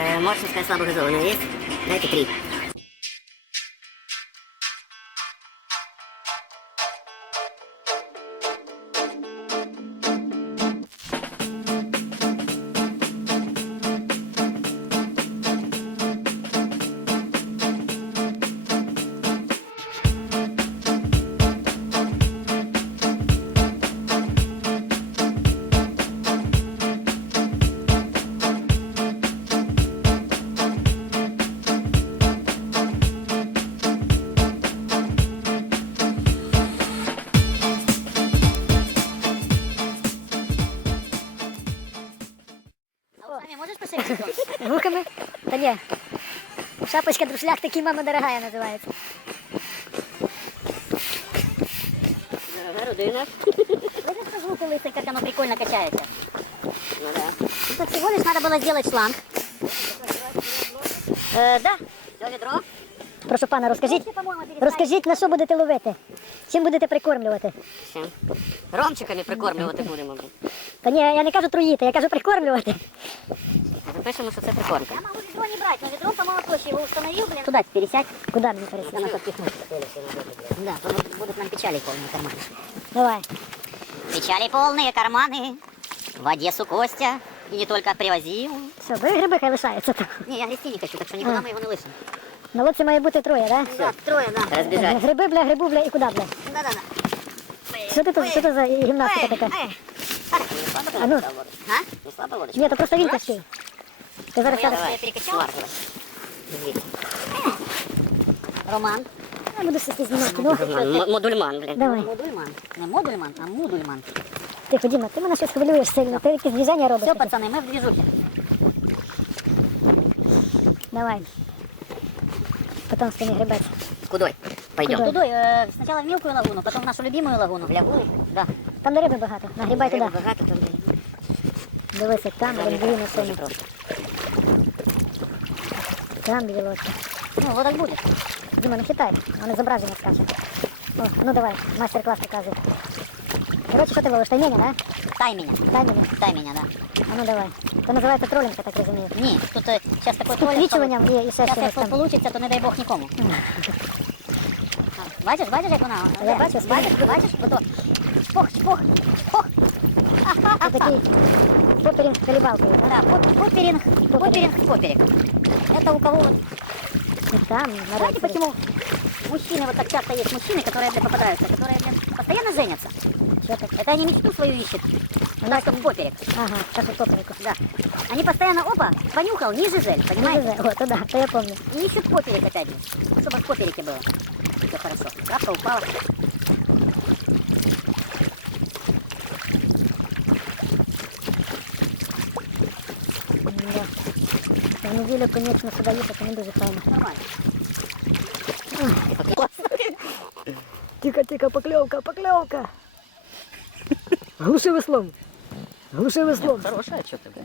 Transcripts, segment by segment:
Э, Моршинская слабогазованная есть? Дайте три. Шапочка друшляк такий мама дорогая називається. Дорогая родина. Слышишь по звуку лысый, как оно прикольно качается? Ну да. Тут всего лишь надо было сделать шланг. Е, да. Все, ведро? Прошу пана, розкажіть, розкажіть, на що будете ловити? Чим будете прикормлювати? Всем. Ромчиками прикормлювати будемо. блін. Та ні, я не кажу труїти, я кажу прикормлювати. Запишемо, що це прикормка. Я могу ведро не брать, но ведро, по-моему, проще. Его установил, блин. Туда пересядь. Куда мне пересядь? Надо подпихнуть. Да, то вот будут нам печали полные карманы. Давай. Печали полные карманы. В Одессу Костя. И не только привозил. Все, ви гриби хай лишаються там. Не, я грести не хочу, так что никуда А. мы его не лишим. На лодці має бути троє, так? Да, трое, да. Разбежать. Гриби, бля, грибу, бля, і куди, бля? Да-да-да. Що ти тут, що це за гімнастика така? Не слабо А ну. лодочка? А? Не слабо лодочка? Ні, то просто він тащив. Ти зараз Ну, я зараз. давай. перекачала. Звідти. Роман. Я буду сісти знімати. Ну, М- Модульман, блін. давай. Модульман. Не модульман, а модульман. Ти ходімо, ти мене щось хвилюєш сильно. Ти якісь движення робиш. Все, таке. пацаны, мы в движухе. Давай. Потім спини грибець. Кудой? Пойдем. Кудой? Тудой, э, сначала в мелкую лагуну, потом в нашу любимую лагуну. В лягу? Да. Там де риби багато. Нагрібай туди. Багато там. блін. Дивись, як там, блін, дві на Дуже сині. просто. Там дві лодки. Ну, вот так будет. Діма, не хитай, вони зображення скачуть. О, ну давай, майстер-клас показуй. Коротше, що ти ловиш? Тайменя, да? Тай меня. Тайменя. Тай меня, да. А ну давай. Це називається тролінг, я так розумію. Не, тут э, сейчас такой Тут троллинг відчуванням і, і ще Сейчас чимось як там. получиться, то не дай Бог нікому. А, Бачиш, бачиш, як вона? Я бачу, бачиш, бачиш, ото чпох, чпох, чпох. Це такий поперінг з колібалкою, так? Да, поп- поперинг, поперинг, поперек. Это у кого вот там, на Знаете, почему мужчины, вот так часто есть мужчины, которые блин, попадаются, которые блин, постоянно женятся? Що так? Это они мечту свою ищут. Так, как поперек. Ага, так от попереку. Да. Они постоянно, опа, понюхал, не жизель, понимаете? О, то да, то я пам'ятаю. И ищут поперек опять же, чтобы в попереке было. Все хорошо. Крапка упала. В неділю, конечно, сюди їхати не файно. Нормально. Тихо, тихо, поклевка, поклевка. Глуши веслом. Глуши веслом. Хорошая что-то, да?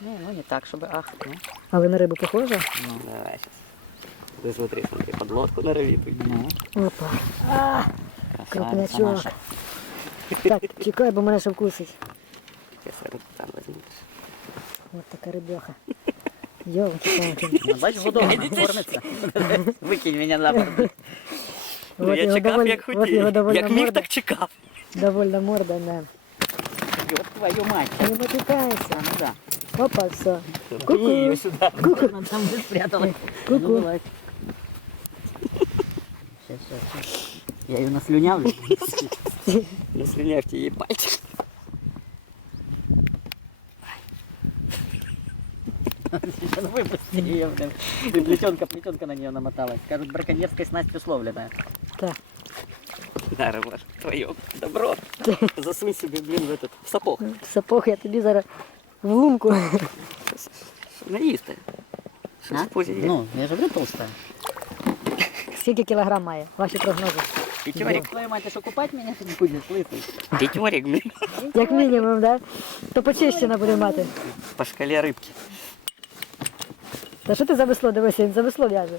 Не, ну не так, чтобы ах, ну. Але на рибу похоже? Давай сейчас. Ты смотри, смотри, под лодку норовит. Опа. А, Красавица крупнячок. наша. Так, чекай, бо мене ще вкусить. Сейчас я там возьму. Ось така рибьоха. Йолки-палки. Бачиш, водою кормиться. Викинь мене на борт. Ну, доволі, от його довольна Як міг, так чекав. Довольна морда, да. Ёб твою мать. Не матюкайся. А, ну да. Опа, все. Ку-ку. Ее сюда. Ку-ку. Она там же спряталась. Ку-ку. Ну. Сейчас, сейчас, сейчас. Я ее наслюнявлю. Не слюнявьте ей пальчик. Сейчас выпусти ее, блин. Ты плетенка, плетенка на нее намоталась. Скажут, браконьерская снасть условленная. Так. Да, Ромаш, твое добро. Засунь себе, блин, в этот, в сапог. Сапог я тобі зараз в лунку. Наїсти. Що А? в пузі є? Ну, я же говорю, толстая. Скільки кілограм має? Ваші прогнози? П'ятьорик. Твою мать, ты что, купать меня ты будешь, лысый? П'ятьорик, блин. Як мінімум, да? То почищена буде мати. По шкалі рибки. Та що ти за весло? Дивися, він за весло в'яже.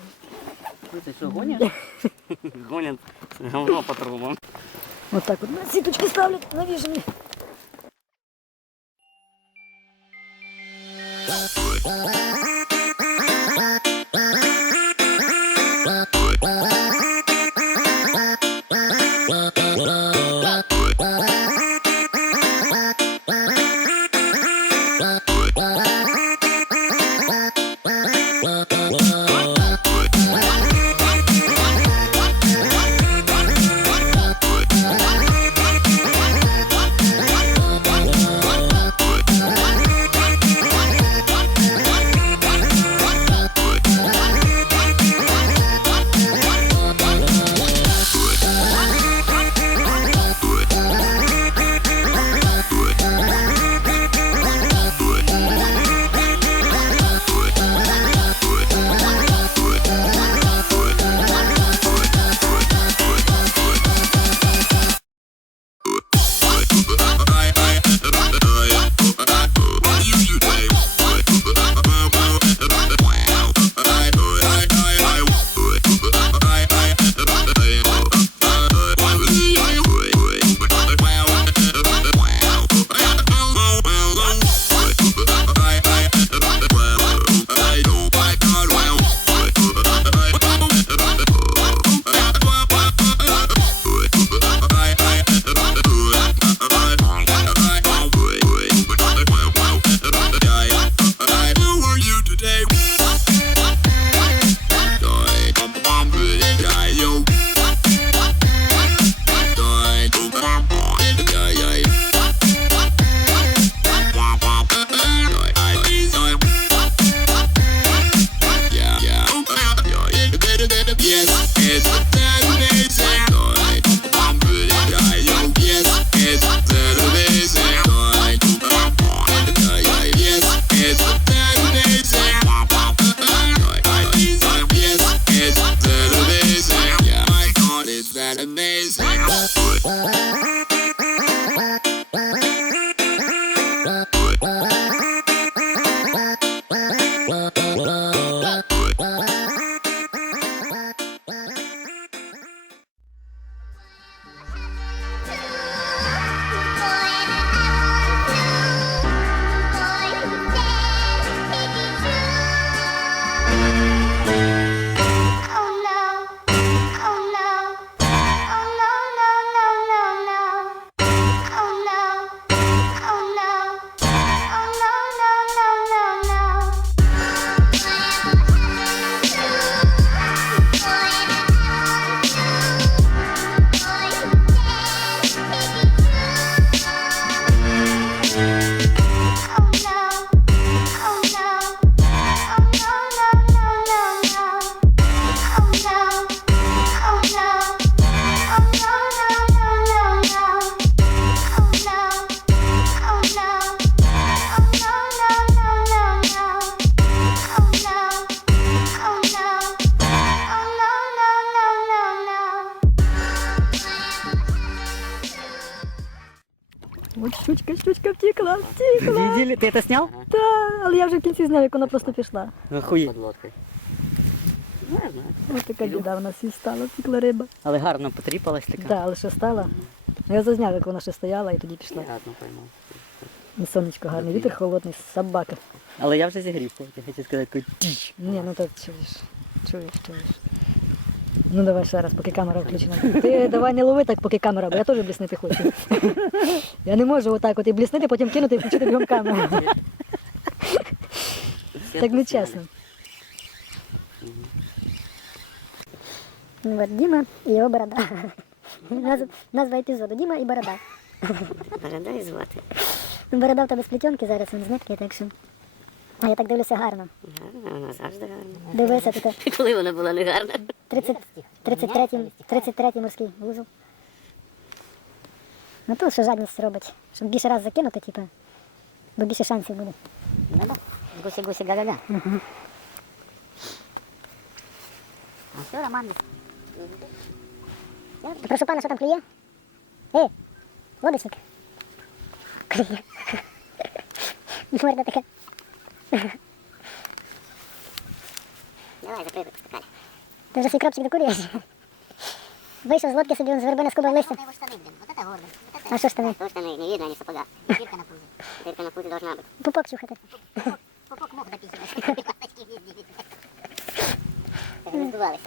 Гонять говно по трубам. Ось так от. На сіточки ставлять навішені. От втікла. Видели? Ты это снял? Та, але я вже в кінці зняв, як вона просто пішла. Охуєть. Под лодкой. Ну, знаю. Ось така біда в нас і стала, втікла риба. Але гарно потріпалась така. Так, але ще стала. Я зазняв, як вона ще стояла і тоді пішла. Я одну поймал. І сонечко гарне, вітер холодний, собака. Але я вже зігрівся. Я хочу сказати, такий. Ні, ну так чуєш, чуєш, чуєш. Ну давай ще раз, поки камера включена. Ти давай не лови так, поки камера, бо я теж бліснити хочу. Я не можу отак от і бліснити, потім кинути і включити бігом камеру. Так не чесно. Вот Дима и его борода. Назва, назва епізоду Діма і борода. Борода і звати. Борода в тебе з плетенки зараз він знятки, так що. А я так дивлюся гарно. Гарна, вона завжди гарна. Дивися тут. Коли вона була не гарна? 30, 33, 33 морський вузол. Ну тут ще жадність робить, щоб більше раз закинути, типу, бо більше шансів буде. Да-да. Гусі-гусі га-га-га. А все, Роман. Прошу пана, що там клює? Ей, лодочник. Клює. Морда така. Давай, запригуй, поскакали. Ты вже свій кропчик докурюєш? Вийшов з лодки собі он з верби наскубав листя. Ну, штаны, блин. Вот это гордо. А что штаны? Потому что штаны не видно, они сапога. сапогах. Дырка на пузе. Дырка на пузе должна быть. Пупок чухать. Пупок- Пупок мог допихивать. Пяточки везде видно. Это раздувалось.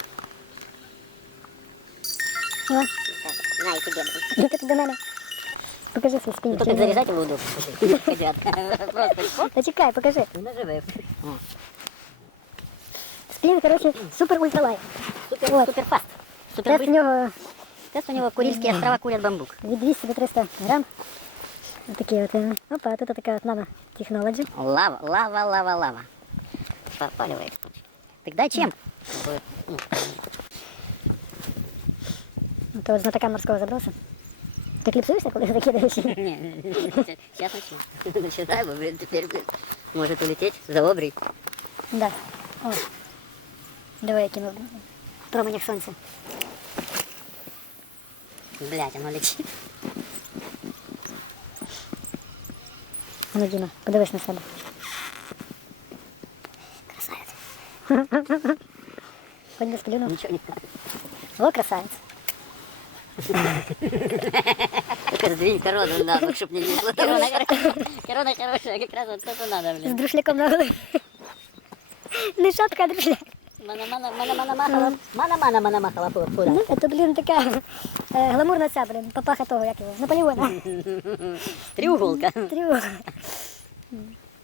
О, Да, На, и тебе, блин. Тут до мене. Покажи свій спінінг. Только заряжать его удобно. Хотят. Просто хоп, Та чекай, покажи. и наживаешь. Спінінг, коротше, супер ультралайт. Супер, Вот. супер фаст. Супер Тест у быстро. нього Тест у него Курильские острова курят бамбук. від 200 до 300 грам. Ось такі от. е, Опа, тут така от нано технологі. Лава, лава, лава, лава. Попаливает. Так дай чем? То от знатока морського забросу. Ти кліпсуєшся, коли закидаєш? Не, сейчас начну. Начинаю, блин, теперь, блин, может улететь за обрий. Да. О. Диви, які ми в променях сонця. Блять, оно летит. А Ну, Діма, подивись на себе. Красавец. Хоч би сплюнув. Ничего не скажешь. О, красавець. Сдвинь корону на бок, чтоб не лезла. Корона, корона хорошая, как раз вот то, надо, З блин. друшляком на голові. Не шапка, а друшляк. Мана-мана, мана-мана махала. Мана-мана, мана махала. Куда? Ну, це, блін, така е, гламурна ця, блін, папаха того, як його, Наполеона. Треуголка. Тріо.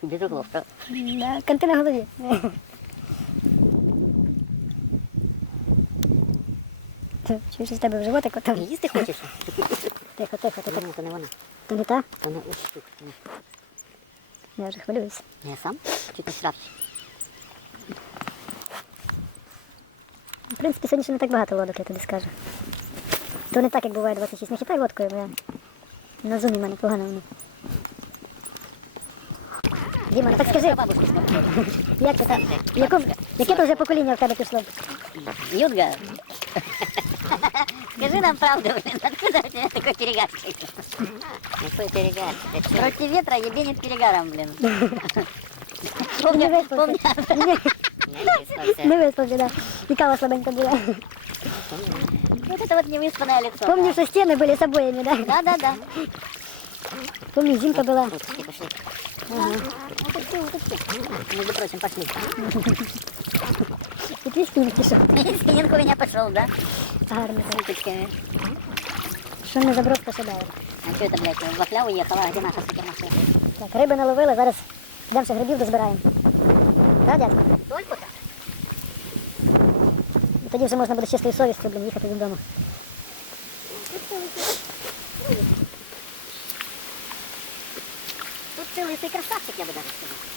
Без углов. правда? Да, канти на голові. Чуєш, з тебе в животику там. Їсти хочеш? Тихо, тихо, тихо. не, то не вона. То не та? То не тут. Я вже хвилююсь. Я сам? Чуть не справді. В принципі, сьогодні ще не так багато лодок, я тобі скажу. То не так, як буває 26. Не хитай лодкою, бо я на зумі в мене погано воно. Діма, ну так скажи, як ти там? Яке то вже покоління в тебе пішло? Юдга. Скажи нам правду, блин, откуда у тебя такой перегар? Какой перегар? Против ветра ебенит перегаром, блин. Не Помню, помню. виспався. Не, Не выспался. не виспався, да. І кава слабенько була. Вот это вот невыспанное лицо. Помню, що стіни були з обоями, да? Да-да-да. Помню, зимка була. Уточки пошли. Уточки, уточки. Между прочим, пошли. І твій спінг пішов. Спиннинг у меня пошел, да? Гарно. С уточками. Що не заброска сідає. А что это, блядь, вахля уехала, а где наша супермашина? Так, риби наловили, зараз йдемо ще грибів дозбираємо. Так, дядько? Только так? І Тоді вже можна буде з чистою совістю, блін, їхати додому. Тут ты лысый красавчик, я бы даже сказал.